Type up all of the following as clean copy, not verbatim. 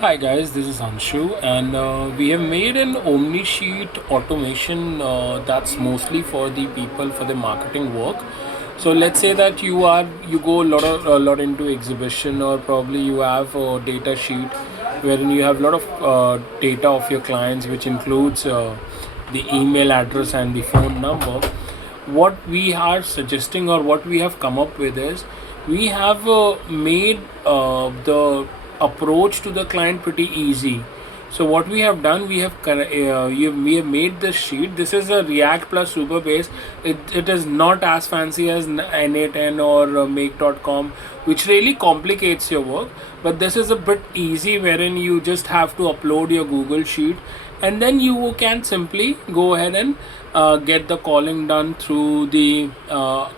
Hi guys, this is Anshu, and we have made an OmniSheet automation that's mostly for the people for the marketing work. So let's say that you go a lot into exhibition, or probably you have a data sheet wherein you have a lot of data of your clients, which includes the email address and the phone number. What we are suggesting, or what we have come up with, is we have made the approach to the client pretty easy. So what we have done, we have made this sheet. This is a React plus Superbase. It is not as fancy as N8N or Make.com, which really complicates your work. But this is a bit easy, wherein you just have to upload your Google Sheet, and then you can simply go ahead and get the calling done through the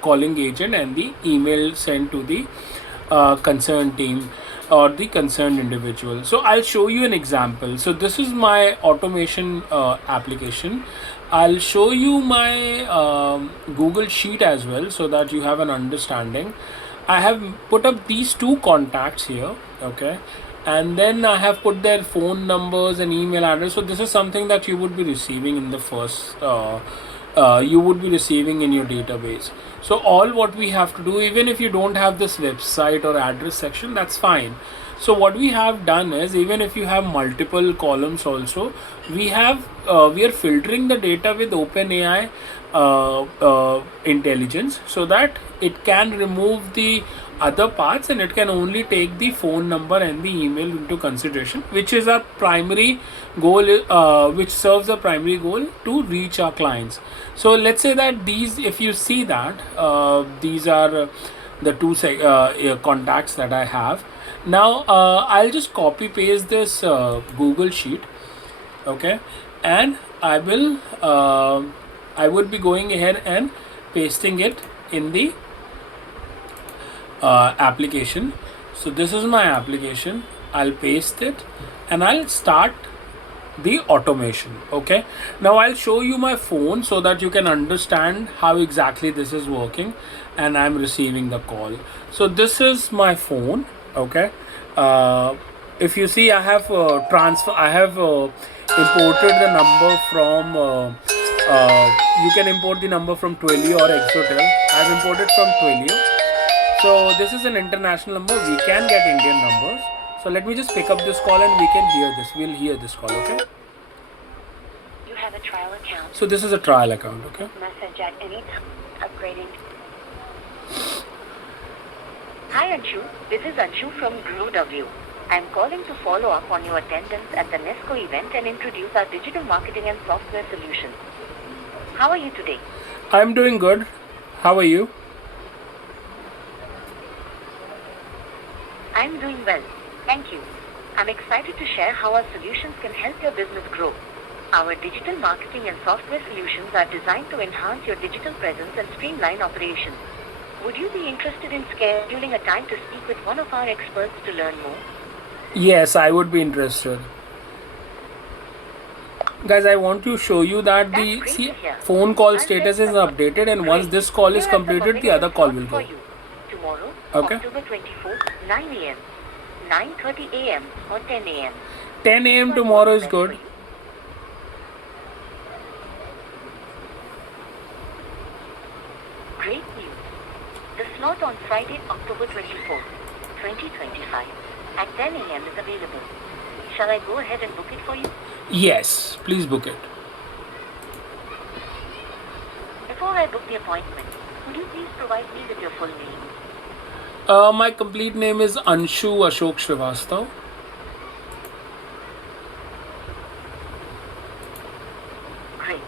calling agent, and the email sent to the concerned team or the concerned individual. So I'll show you an example. So this is my automation application. I'll show you my Google Sheet as well, so that you have an understanding. I have put up these two contacts here, okay, and then I have put their phone numbers and email address. So this is something that you would be receiving in the first you would be receiving in your database. So all what we have to do, even if you don't have this website or address section, that's fine. So what we have done is, even if you have multiple columns also, we are filtering the data with OpenAI intelligence, so that it can remove the other parts, and it can only take the phone number and the email into consideration, which is our primary goal, which serves a primary goal to reach our clients. So let's say that these, if you see that these are the contacts that I have. Now I'll just copy paste this Google Sheet, okay, and I would be going ahead and pasting it in the application. So this is my application. I'll paste it, and I'll start the automation. Okay, now I'll show you my phone, so that you can understand how exactly this is working, and I'm receiving the call. So this is my phone. Okay, if you see, I have imported the number from you can import the number from Twilio or Exotel. I've imported from Twilio. So this is an international number. We can get Indian numbers. So let me just pick up this call, and we'll hear this call, okay? You have a trial account. So this is a trial account, okay? Message at any time. Upgrading. Hi Anshu, this is Anshu from GrowW. I'm calling to follow up on your attendance at the NESCO event and introduce our digital marketing and software solutions. How are you today? I'm doing good. How are you? I'm doing well. Thank you. I'm excited to share how our solutions can help your business grow. Our digital marketing and software solutions are designed to enhance your digital presence and streamline operations. Would you be interested in scheduling a time to speak with one of our experts to learn more? Yes, I would be interested. Guys, I want to show you that That's the great to hear. phone call I'll status set is the updated, and once Great. this call is Here are some completed, the available other call slots will for go. you. Tomorrow, Okay. October 24th, 9 a.m., 9:30 a.m. or 10 a.m. 10 Which a.m. one tomorrow works is best for good. you? Great news. The slot on Friday, October 24th, 2025 at 10 a.m. is available. Shall I go ahead and book it for you? Yes, please book it. Before I book the appointment, could you please provide me with your full name? My complete name is Anshu Ashok Srivastav. Great.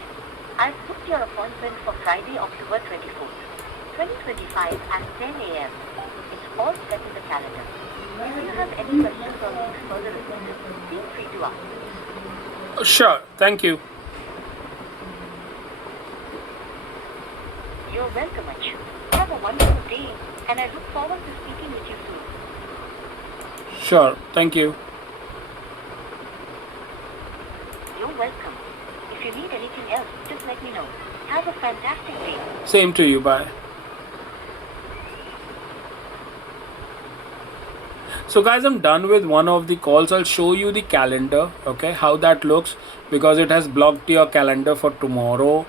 I've booked your appointment for Friday, October 24th, 2025 at 10 a.m. It's all set in the calendar. If you have any questions or need further assistance, feel free to ask. Sure, thank you. You're welcome, Anshu. Have a wonderful day, and I look forward to speaking with you soon. Sure, thank you. You're welcome. If you need anything else, just let me know. Have a fantastic day. Same to you, bye. So guys, I'm done with one of the calls. I'll show you the calendar, okay, how that looks, because it has blocked your calendar for tomorrow.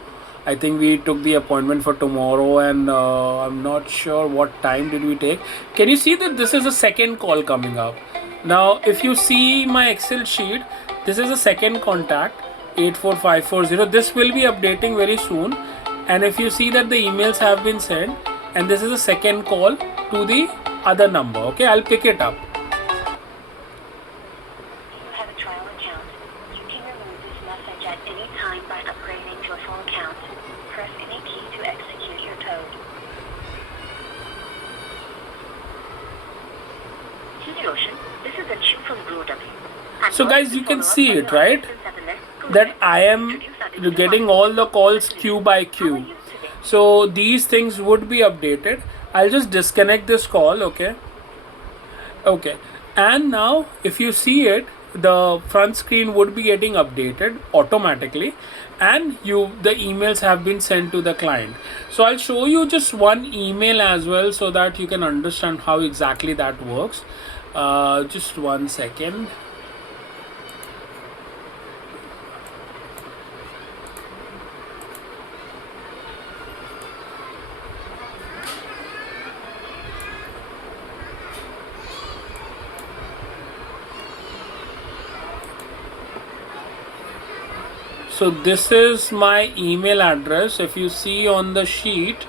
I think we took the appointment for tomorrow, and I'm not sure what time did we take. Can you see that this is a second call coming up? Now, if you see my Excel sheet, this is a second contact, 84540. This will be updating very soon. And if you see that the emails have been sent, and this is a second call to the other number, okay, I'll pick it up. You have a trial account. You can remove this message at any time by upgrading your phone account. Press any key to execute your code. Hey Roshan, this is Anshu from GrowW. So guys, you can see it, right? That I am getting all the calls queue by queue. So these things would be updated. I'll just disconnect this call, okay? Okay. And now if you see it, the front screen would be getting updated automatically, and the emails have been sent to the client. So I'll show you just one email as well, so that you can understand how exactly that works. Just 1 second. So this is my email address. If you see on the sheet,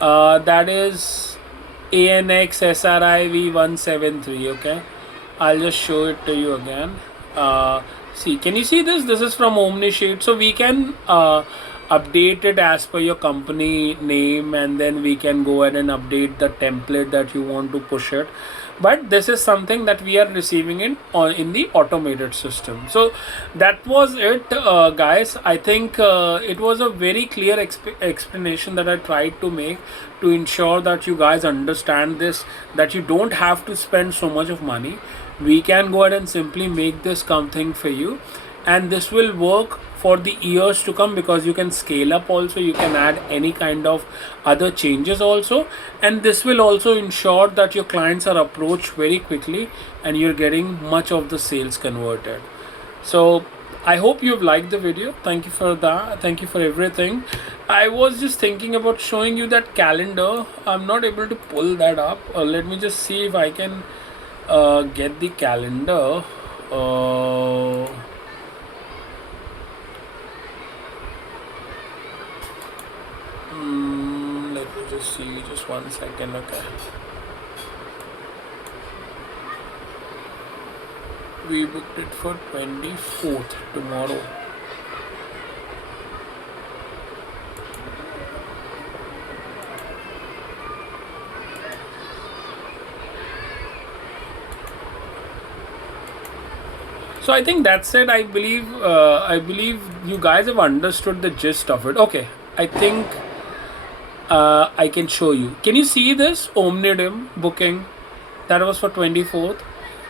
that is ANXSRIV173. Okay, I'll just show it to you again. See, can you see this? This is from OmniSheet. So we can update it as per your company name, and then we can go ahead and update the template that you want to push it. But this is something that we are receiving in the automated system. So that was it, guys. I think it was a very clear explanation that I tried to make, to ensure that you guys understand this, that you don't have to spend so much of money. We can go ahead and simply make this something for you, and this will work for the years to come, because you can scale up also, you can add any kind of other changes also, and this will also ensure that your clients are approached very quickly and you're getting much of the sales converted. So I hope you've liked the video. Thank you for that. Thank you for everything. I was just thinking about showing you that calendar. I'm not able to pull that up. Let me just see if I can get the calendar. Let me just see, just 1 second. Okay, we booked it for 24th, tomorrow. So I think that's it. I believe you guys have understood the gist of it. Okay, I think I can show you. Can you see this Omnidim booking? That was for 24th.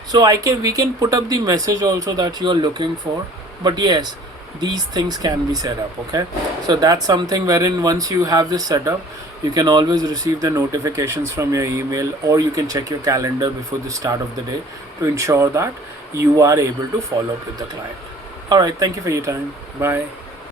So we can put up the message also that you are looking for. But yes, these things can be set up. Okay, so that's something wherein once you have this set up, you can always receive the notifications from your email, or you can check your calendar before the start of the day to ensure that you are able to follow up with the client. All right, thank you for your time. Bye.